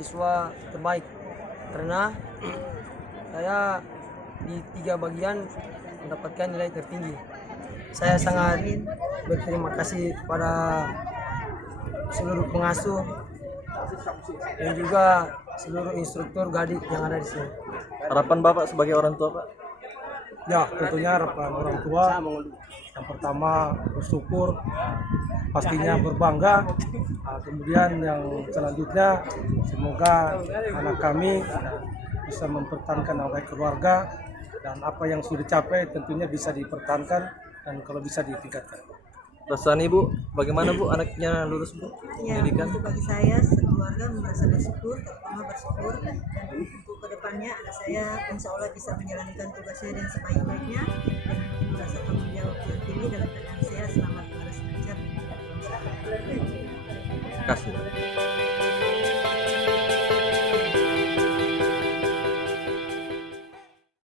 siswa terbaik karena saya di 3 bagian mendapatkan nilai tertinggi. Saya sangat berterima kasih kepada seluruh pengasuh dan juga seluruh instruktur Gadik yang ada di sini. Harapan Bapak sebagai orang tua, Pak? Ya, tentunya harapan orang tua yang pertama bersyukur, pastinya berbangga. Kemudian yang selanjutnya semoga anak kami bisa mempertahankan nama baik keluarga dan apa yang sudah dicapai tentunya bisa dipertahankan dan kalau bisa ditingkatkan. Perasaan Ibu, bagaimana Bu anaknya lulus Bu? Ya, Pendidikan? untuk bagi saya sekeluarga merasa bersyukur, terutama bersyukur dan untuk kedepannya anak saya insya Allah bisa menjalankan tugasnya dengan sebaik-baiknya dan merasa tanggung jawab yang tinggi dalam keadaan sehat, selamat, waras, lancar. Terima kasih.